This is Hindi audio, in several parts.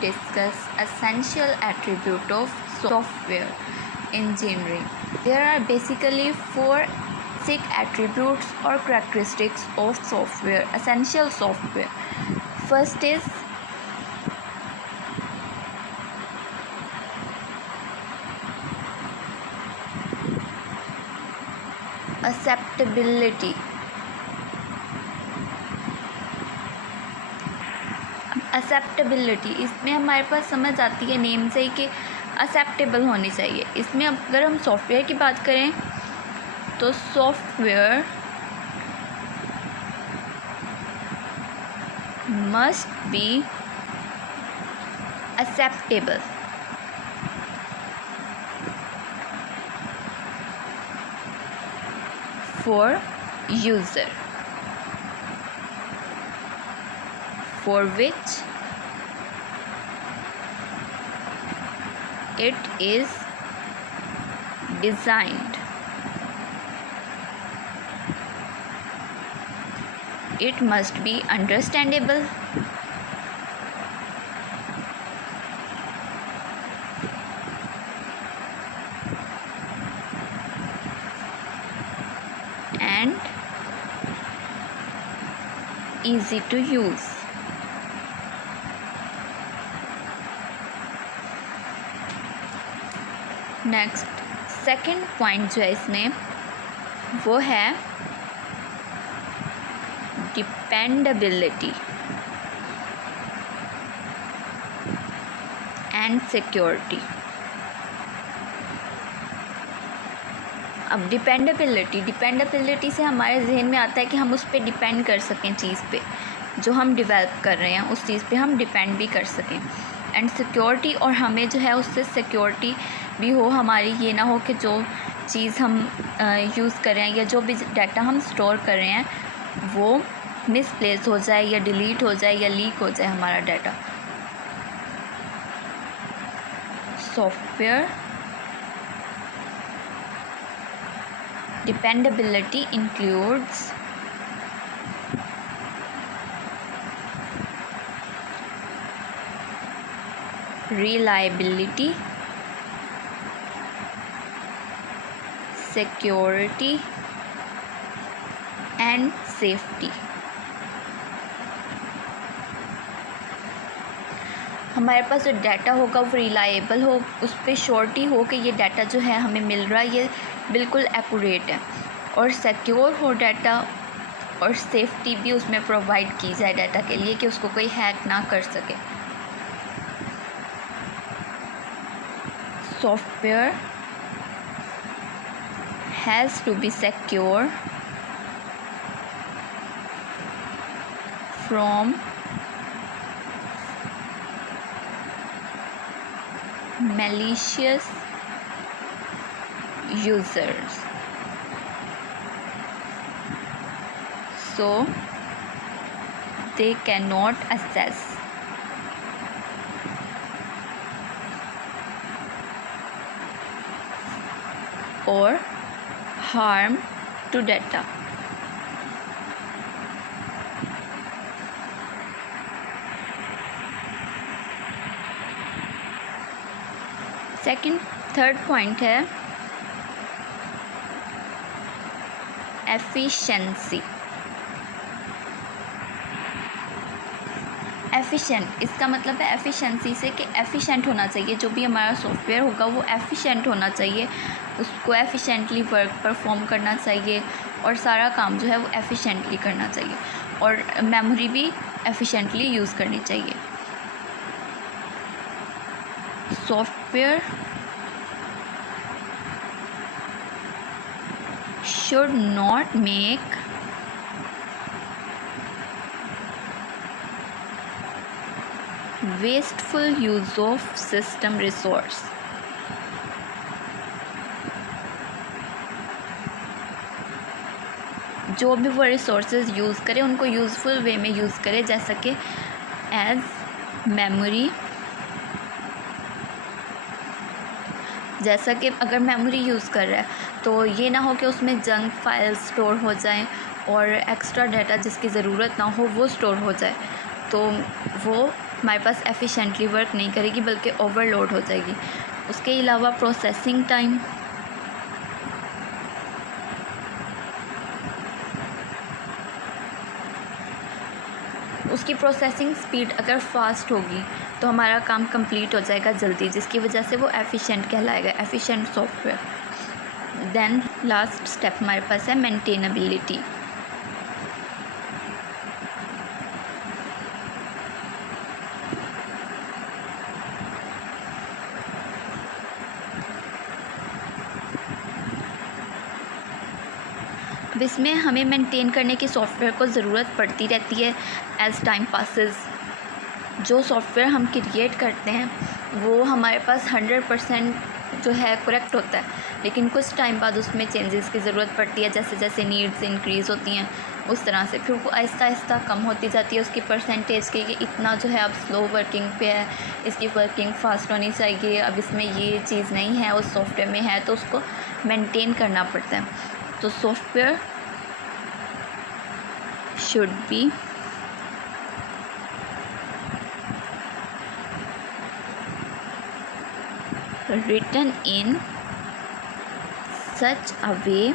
discuss essential attribute of software engineering. There are basically four basic attributes or characteristics of software, essential software. First is acceptability. Acceptability, इसमें हमारे पास समझ आती है नेम से ही कि एक्सेप्टेबल होनी चाहिए। इसमें अगर हम सॉफ्टवेयर की बात करें तो software must be acceptable for user, for which it is designed. It must be understandable, and easy to use. Next second point जो है इसमें वो है डिपेंडेबिलिटी एंड सिक्योरिटी। अब डिपेंडेबिलिटी से हमारे जहन में आता है कि हम उस पर डिपेंड कर सकें, चीज़ पे जो हम डेवलप कर रहे हैं उस चीज़ पे हम डिपेंड भी कर सकें। एंड सिक्योरिटी, और हमें जो है उससे सिक्योरिटी भी हो हमारी, ये ना हो कि जो चीज़ हम यूज़ कर रहे हैं या जो भी डाटा हम स्टोर कर रहे हैं वो मिसप्लेस हो जाए या डिलीट हो जाए या लीक हो जाए हमारा data. Software dependability includes reliability, security and safety। हमारे पास जो डाटा होगा वो रिलायबल हो, उस पर श्योरिटी हो कि ये डाटा जो है हमें मिल रहा है ये बिल्कुल एक्यूरेट है, और सिक्योर हो डाटा, और सेफ्टी भी उसमें प्रोवाइड की जाए डाटा के लिए कि उसको कोई हैक ना कर सके। Software has to be secure from malicious users, so they cannot access or harm to data। Third point है एफिशिएंसी। एफिशिएंट, इसका मतलब है एफिशिएंसी से कि एफिशिएंट होना चाहिए, जो भी हमारा सॉफ्टवेयर होगा वो एफिशिएंट होना चाहिए, उसको एफिशिएंटली वर्क परफॉर्म करना चाहिए और सारा काम जो है वो एफिशिएंटली करना चाहिए, और मेमोरी भी एफिशिएंटली यूज़ करनी चाहिए। Software should not make wasteful use of system resource। जो भी वो रिसोर्सेज यूज़ करे उनको यूज़फुल वे में यूज़ करे, जैसा कि एज मेमोरी, जैसा कि अगर मेमोरी यूज़ कर रहा है तो ये ना हो कि उसमें जंक फाइल स्टोर हो जाएं और एक्स्ट्रा डाटा जिसकी ज़रूरत ना हो वो स्टोर हो जाए, तो वो हमारे पास एफिशिएंटली वर्क नहीं करेगी बल्कि ओवरलोड हो जाएगी। उसके अलावा प्रोसेसिंग टाइम, उसकी प्रोसेसिंग स्पीड अगर फास्ट होगी तो हमारा काम कंप्लीट हो जाएगा जल्दी, जिसकी वजह से वो एफिशिएंट कहलाएगा, efficient software. Then last step हमारे पास है मेंटेनेबिलिटी। अब इसमें हमें मेंटेन करने की सॉफ्टवेयर को ज़रूरत पड़ती रहती है एज़ टाइम पासेस। जो सॉफ्टवेयर हम क्रिएट करते हैं वो हमारे पास 100% जो है करेक्ट होता है, लेकिन कुछ टाइम बाद उसमें चेंजेस की ज़रूरत पड़ती है। जैसे जैसे नीड्स इंक्रीज़ होती हैं उस तरह से फिर वो आहिस्ता आहिस्ता कम होती जाती है उसकी परसेंटेज की, कि इतना जो है अब स्लो वर्किंग पे है, इसकी वर्किंग फास्ट होनी चाहिए, अब इसमें ये चीज़ नहीं है उस सॉफ्टवेयर में है, तो उसको मेंटेन करना पड़ता है। तो software should be written in such a way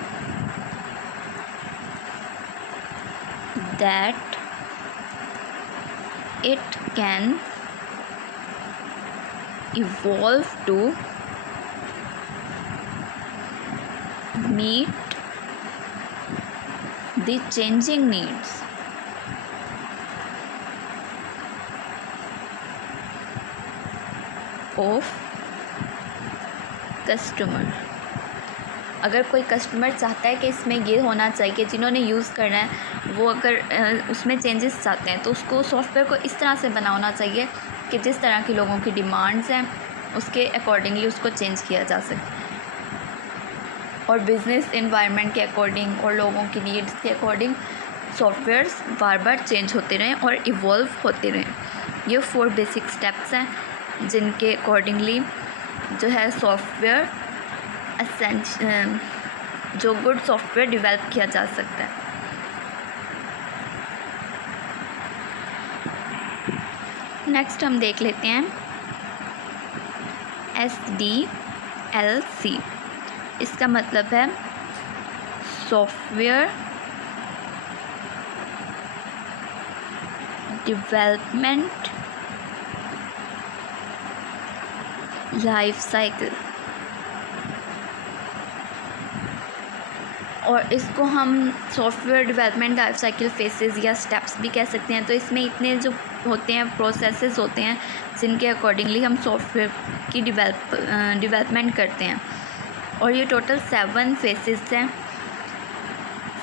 that it can evolve to meet the changing needs of customer. अगर कोई कस्टमर चाहता है कि इसमें ये होना चाहिए, जिन्होंने यूज़ करना है वो अगर उसमें चेंजेस चाहते हैं तो उसको सॉफ्टवेयर को इस तरह से बना होना चाहिए कि जिस तरह की लोगों की डिमांड्स हैं उसके अकॉर्डिंगली उसको चेंज किया जा सके, और बिज़नेस एनवायरनमेंट के अकॉर्डिंग और लोगों की नीड्स के अकॉर्डिंग सॉफ्टवेयर्स बार बार चेंज होते रहें और इवॉल्व होते रहें। ये 4 बेसिक स्टेप्स हैं जिनके अकॉर्डिंगली जो है सॉफ्टवेयर जो गुड सॉफ्टवेयर डेवलप किया जा सकता है। नेक्स्ट हम देख लेते हैं SDLC। इसका मतलब है सॉफ्टवेयर डेवलपमेंट लाइफ साइकिल, और इसको हम software development life cycle faces या स्टेप्स भी कह सकते हैं। तो इसमें इतने जो होते हैं प्रोसेसेस होते हैं जिनके अकॉर्डिंगली हम सॉफ्टवेयर की डेवलपमेंट करते हैं, और ये टोटल 7 फेसेस हैं।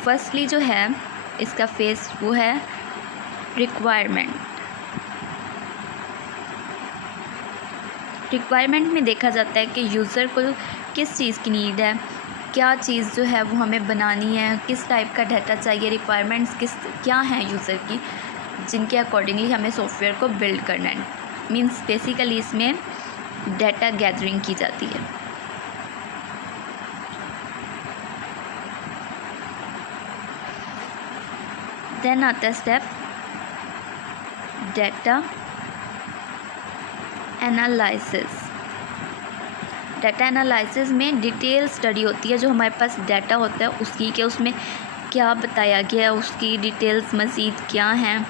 फर्स्टली जो है इसका फेस वो है रिक्वायरमेंट में देखा जाता है कि यूज़र को किस चीज़ की नीड है, क्या चीज़ जो है वो हमें बनानी है, किस टाइप का डाटा चाहिए, रिक्वायरमेंट्स क्या हैं यूज़र की, जिनके अकॉर्डिंगली हमें सॉफ्टवेयर को बिल्ड करना है। मींस बेसिकली इसमें डाटा गैदरिंग की जाती है। देन आता है step data analysis. Data analysis में डिटेल स्टडी होती है, जो हमारे पास डाटा होता है उसकी, कि उसमें क्या बताया गया, उसकी डिटेल्स मज़ीद क्या हैं,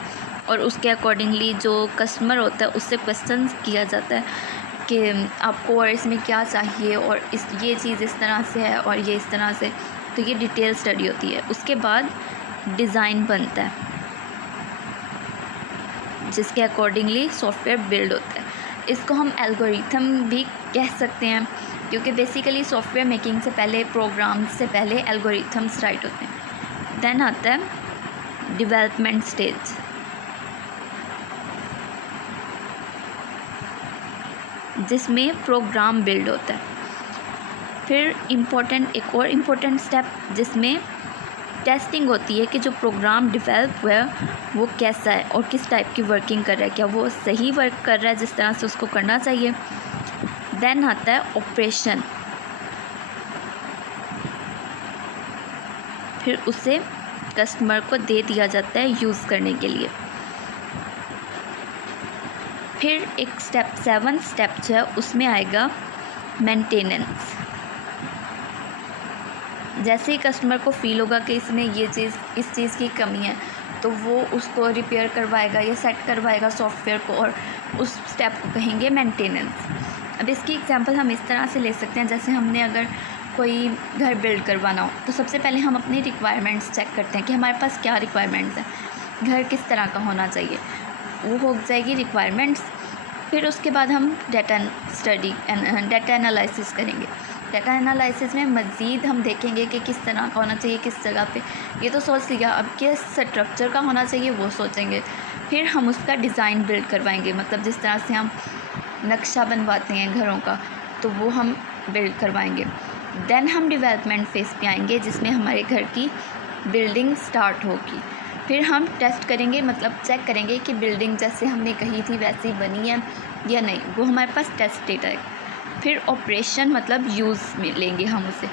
और उसके अकॉर्डिंगली जो कस्टमर होता है उससे क्वेश्चंस किया जाता है कि आपको और इसमें क्या चाहिए, और ये चीज़ इस तरह से है और ये इस तरह से। तो ये डिटेल स्टडी होती है। उसके बाद डिज़ाइन बनता है जिसके अकॉर्डिंगली सॉफ्टवेयर बिल्ड होता है। इसको हम एल्गोरिथम भी कह सकते हैं, क्योंकि बेसिकली सॉफ्टवेयर मेकिंग से पहले, प्रोग्राम से पहले एल्गोरिथम्स राइट होते हैं। देन आता है डेवलपमेंट स्टेज। जिसमें प्रोग्राम बिल्ड होता है। फिर एक और इम्पोर्टेंट स्टेप जिसमें टेस्टिंग होती है कि जो प्रोग्राम डेवलप हुआ है वो कैसा है और किस टाइप की वर्किंग कर रहा है, क्या वो सही वर्क कर रहा है जिस तरह से उसको करना चाहिए। देन आता है ऑपरेशन। फिर उसे कस्टमर को दे दिया जाता है यूज़ करने के लिए। फिर एक स्टेप 7 स्टेप जो है उसमें आएगा मेंटेनेंस। जैसे ही कस्टमर को फील होगा कि इसमें ये चीज़, इस चीज़ की कमी है, तो वो उसको रिपेयर करवाएगा या सेट करवाएगा सॉफ्टवेयर को, और उस स्टेप को कहेंगे मेंटेनेंस। अब इसकी एग्जांपल हम इस तरह से ले सकते हैं, जैसे हमने अगर कोई घर बिल्ड करवाना हो तो सबसे पहले हम अपनी रिक्वायरमेंट्स चेक करते हैं कि हमारे पास क्या रिक्वायरमेंट्स हैं, घर किस तरह का होना चाहिए, वो हो जाएगी रिक्वायरमेंट्स। फिर उसके बाद हम डेटा एनालिसिस करेंगे। डेटा एनालिसिस में मज़ीद हम देखेंगे कि किस तरह का होना चाहिए, किस जगह पे, ये तो सोच लिया, अब किस स्ट्रक्चर का होना चाहिए वो सोचेंगे। फिर हम उसका डिज़ाइन बिल्ड करवाएंगे, मतलब जिस तरह से हम नक्शा बनवाते हैं घरों का, तो वो हम बिल्ड करवाएंगे। देन हम डेवलपमेंट फेज़ पे आएंगे, जिसमें हमारे घर की बिल्डिंग स्टार्ट होगी। फिर हम टेस्ट करेंगे, मतलब चेक करेंगे कि बिल्डिंग जैसे हमने कही थी वैसी बनी है या नहीं, वो हमारे पास टेस्ट डेटा है। फिर ऑपरेशन, मतलब यूज़ में लेंगे हम उसे,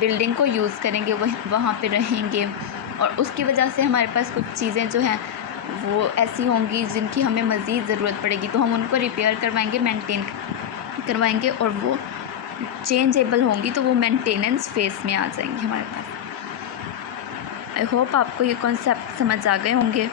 बिल्डिंग को यूज़ करेंगे, वहाँ पे रहेंगे, और उसकी वजह से हमारे पास कुछ चीज़ें जो हैं वो ऐसी होंगी जिनकी हमें मज़ीद ज़रूरत पड़ेगी, तो हम उनको रिपेयर करवाएंगे, मेंटेन करवाएंगे, और वो चेंजेबल होंगी तो वो मेंटेनेंस फेज़ में आ जाएंगी हमारे पास। आई होप आपको ये कॉन्सेप्ट समझ आ गए होंगे।